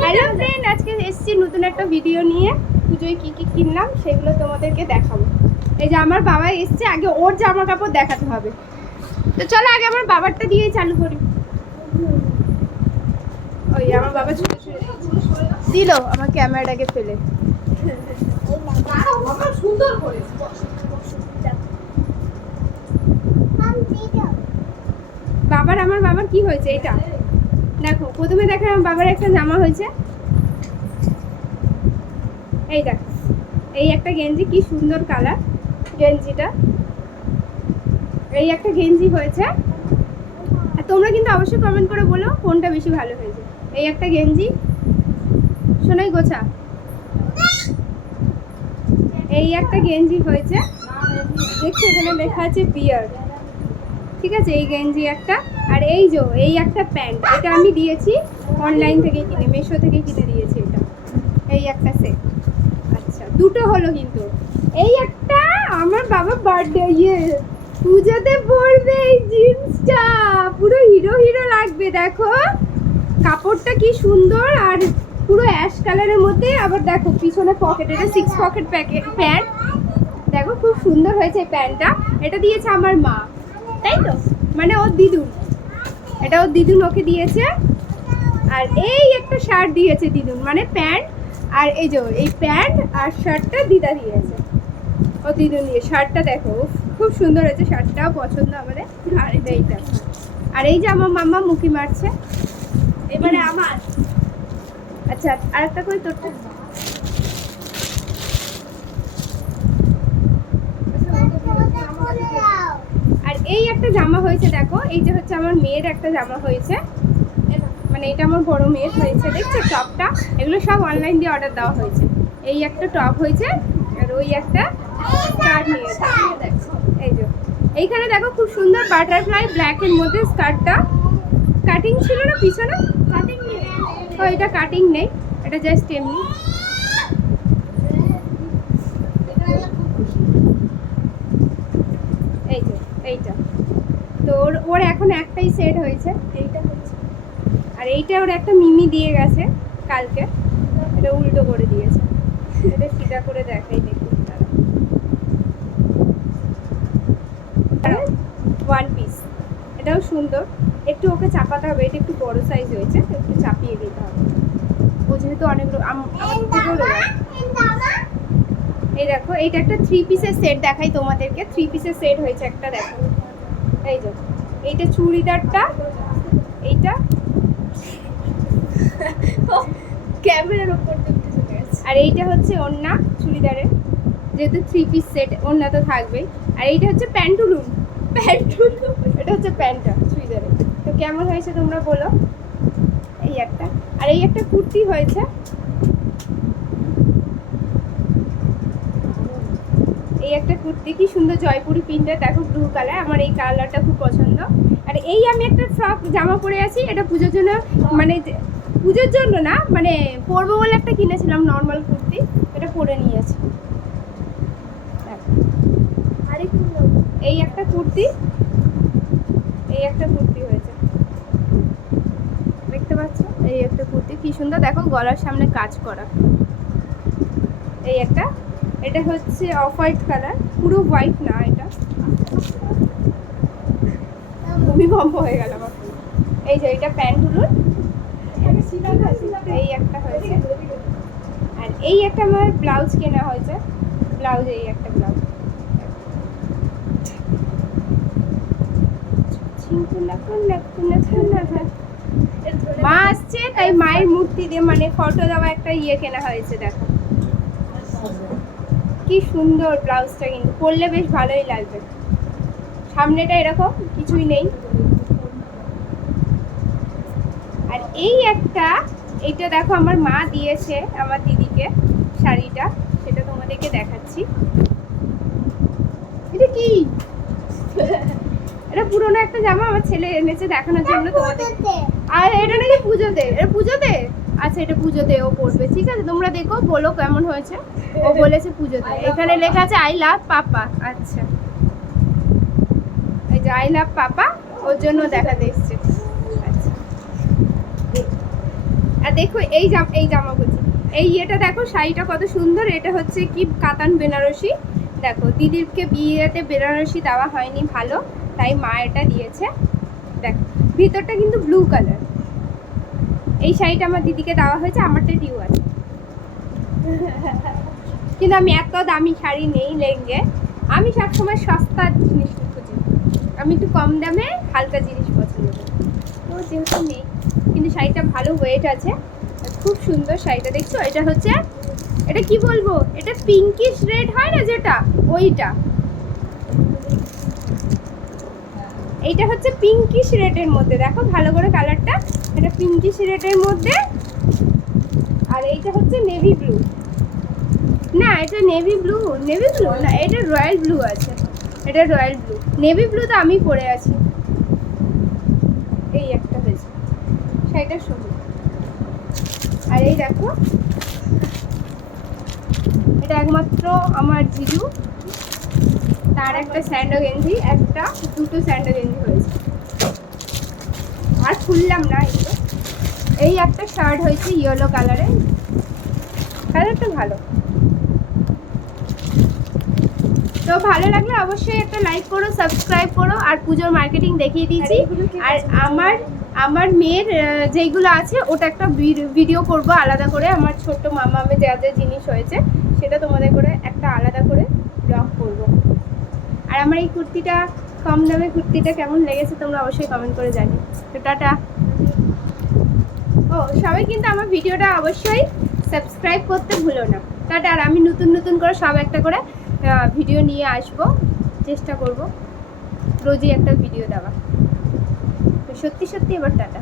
Hello friend আজকে এসেছি নতুন একটা ভিডিও নিয়ে। পুজোয় কি কি কিনলাম সেগুলো তোমাদেরকে দেখাবো। এই যে আমার বাবা এসছে, আগে ওর জামা কাপড় দেখাতে হবে। তো চলো আগে আমার বাবারটা দিয়ে চালু করি। ওই আমার বাবা ছুটে ছুটে দিল, আমার ক্যামেরাটাকে ফেলে। সুন্দর করে বাবার, আমার বাবার কি হয়েছে এটা দেখো, প্রথমে দেখো আমার বাবার একটা জামা হয়েছে। এই দেখো, এই একটা গেঞ্জি, কি সুন্দর কালার গেঞ্জিটা। এই একটা গেঞ্জি হয়েছে। আর তোমরা কিন্তু অবশ্যই কমেন্ট করে বলো কোনটা বেশি ভালো হয়েছে। এই একটা গেঞ্জি শোনাই গোছা। এই একটা গেঞ্জি হয়েছে। দেখছ এখানে লেখা আছে বিয়ার ঠিক আছে? এই গেঞ্জি একটা আর এই যে, এই একটা প্যান্ট। এটা আমি দিয়েছি অনলাইন থেকে কিনে মেশো থেকে কিনে দিয়েছি এটা। এই একটা সেট আচ্ছা দুটো হলো কিন্তু। এই একটা আমার বাবা বার্থডে ইয়ে পুজোতে পরবে এই জিন্সটা। পুরো হিরো হিরো লাগবে, দেখো। কাপড়টা কি সুন্দর আর পুরো অ্যাশ কালারের মধ্যে। আবার দেখো, পিছনে পকেট এটা সিক্স পকেট প্যাকেট প্যান্ট দেখো, খুব সুন্দর হয়েছে প্যান্টটা এটা দিয়েছে আমার মা। তাই তো? মানে ওর দিদুন। এটা ওর দিদুন ওকে দিয়েছে। আর এই একটা শার্ট দিয়েছে দিদুন মানে প্যান্ট। আর এই যে, এই প্যান্ট আর শার্টটা দিদা দিয়েছে। ও দিদুন দিয়ে শার্টটা দেখো খুব সুন্দর হয়েছে শার্টটাও পছন্দ আমাদের। আর এই এইটা। আর এই যে আমার মাম্মা মুখি মারছে। এবারে আমার। আচ্ছা আর একটা করে তোরটা আর এই একটা জামা হয়েছে দেখো এই যে হচ্ছে আমার মেয়ের একটা জামা হয়েছে। মানে এটা আমার বড় মেয়ের হয়েছে দেখছ? টপটা এগুলো সব অনলাইন দিয়ে অর্ডার দেওয়া হয়েছে। এই একটা টপ হয়েছে আর ওই একটা স্কার্ট নিয়েছে এই যে এইখানে দেখো খুব সুন্দর বাটারফ্লাই ব্ল্যাকের মধ্যে স্কার্টটা কাটিং ছিল না পিছনে? কাটিং নেই। ও এটা কাটিং নেই এটা জাস্ট এমনি। এই যে এইটা। তো ওর ওর এখন একটাই সেট হয়েছে। এইটা হচ্ছে। আর এইটা ওর একটা মিমি দিয়ে গেছে কালকে। এটা উল্টো করে দিয়েছে। এটা সিধা করে দেখাই দেখি ওয়ান পিস এটাও সুন্দর। একটু ওকে চাপাতে হবে এটা একটু বড় সাইজ হয়েছে একটু চাপিয়ে দিতে হবে। ও যেহেতু অনেক। এই দেখো এইটা একটা থ্রি পিসের সেট দেখাই তোমাদেরকে। থ্রি পিসের সেট হয়েছে একটা দেখো। এই যে এইটা চুড়িদারটা এইটা। ক্যামেরার উপর আর এইটা হচ্ছে ওন্না চুড়িদারের যেহেতু থ্রি পিস সেট ওন্না তো থাকবেই। আর এইটা হচ্ছে প্যান্টুলুন প্যান্টুলুন এটা হচ্ছে প্যান্টটা চুড়িদারের। তো কেমন হয়েছে তোমরা বলো? এই একটা। আর এই একটা কুর্তি হয়েছে একটা কুর্তি, কি সুন্দর জয়পুরি প্রিন্টের, দেখো ব্লু কালার আমার এই কালারটা খুব পছন্দ। আর এই আমি একটা ফ্রক জামা পরে আছি, এটা পুজোর জন্য মানে পুজোর জন্য না মানে পরবো বলে একটা কিনেছিলাম নর্মাল কুর্তি, এটা পরে নিয়েছি। এই একটা কুর্তি, এই একটা কুর্তি হয়েছে। দেখতে পাচ্ছ? এই একটা কুর্তি, কি সুন্দর, দেখো গলার সামনে কাজ করা। এই একটা এটা হচ্ছে অফ হোয়াইট কালার, পুরো হোয়াইট না এটা। ভূমিকম্প হয়ে গেল এই যে এটা প্যান্টগুলোর এই একটা হয়েছে। আর এই একটা আমার ব্লাউজ কেনা হয়েছে। ব্লাউজ, এই একটা ব্লাউজ। মা আসছে, তাই মায়ের মূর্তি দিয়ে মানে ফটো দেওয়া একটা ইয়ে কেনা হয়েছে, দেখো। কি সুন্দর ব্লাউজটা কিন্তু পরলে বেশ ভালোই লাগবে। সামনেটা এরকম কিছুই নেই। আর এই একটা এইটা দেখো আমার মা দিয়েছে আমার দিদিকে শাড়িটা সেটা তোমাদেরকে দেখাচ্ছি। এটা কি? এটা পুরোনো একটা জামা আমার ছেলে এনেছে দেখানোর জন্য তোমাদের আর এটা নাকি পুজোতে এটা পুজোতে? আচ্ছা এটা পুজোতে ও পড়বে। ঠিক আছে, তোমরা দেখো, বলো কেমন হয়েছে। ও বলেছে পুজোতে। এখানে লেখা আছে আই লাভ পাপা আচ্ছা। এই যে আই লাভ পাপা ওর জন্য দেখাতে এসছে। আচ্ছা। আর দেখো, এই জাম, এই জামা বলছি এই ইয়েটা দেখো, শাড়িটা কত সুন্দর। এটা হচ্ছে কি, কাতান বেনারসি। দেখো, দিদিরকে বিয়েতে বেনারসি দেওয়া হয়নি ভালো, তাই মা এটা দিয়েছে। দেখো, ভিতরটা কিন্তু ব্লু কালার এই শাড়িটা আমার দিদিকে দেওয়া হয়েছে আমারটা ডিউ আছে। কিন্তু আমি এত দামি শাড়ি নেই লেঙ্গে আমি সবসময় সস্তা জিনিস খুঁজি। আমি একটু কম দামে হালকা জিনিস পছন্দ করি। তো যেহেতু নেই, কিন্তু শাড়িটা ভালো ওয়েট আছে। খুব সুন্দর শাড়িটা, দেখছ? এটা হচ্ছে, এটা কি বলব? এটা পিঙ্কিশ রেড হয় না যেটা? ওইটা। এইটা হচ্ছে পিঙ্কিশ রেডের মধ্যে। দেখো ভালো করে কালারটা এটা পিঙ্কিশ রেডের মধ্যে। আর এইটা হচ্ছে নেভি ব্লু। না, এটা নেভি ব্লু নেভি ব্লু না, এটা রয়্যাল ব্লু আছে। এটা রয়্যাল ব্লু। নেভি ব্লু তো আমি পরে আছি। এই একটা হয়েছে। শাড়িটা সবুজ আর এই দেখো, এটা একমাত্র আমার জিজু। তার একটা স্যান্ডো গেঞ্জি একটা, দুটো স্যান্ডো গেঞ্জি হয়েছে। আর খুললাম না এগুলো এই একটা শার্ট হয়েছে ইয়েলো কালারে কালারটা ভালো। তো ভালো লাগলে অবশ্যই একটা লাইক করো সাবস্ক্রাইব করো আর পুজোর মার্কেটিং দেখিয়ে দিয়েছি। আর আমার আমার মেয়ের যেইগুলো আছে ওটা একটা ভিডিও করব আলাদা করে। আমার ছোট্ট মামামে যা যা জিনিস হয়েছে সেটা তোমাদের করে একটা আলাদা করে ব্লগ করব। আর আমার এই কুর্তিটা কম দামে কুর্তিটা কেমন লেগেছে তোমরা অবশ্যই কমেন্ট করে জানি তো টাটা। ও, সবাই কিন্তু আমার ভিডিওটা অবশ্যই সাবস্ক্রাইব করতে ভুলো না। টাটা, আর আমি নতুন নতুন করে সব একটা করে ভিডিও নিয়ে আসব। চেষ্টা করব। রোজই একটা ভিডিও দেওয়া সত্যি সত্যি এবার টাটা।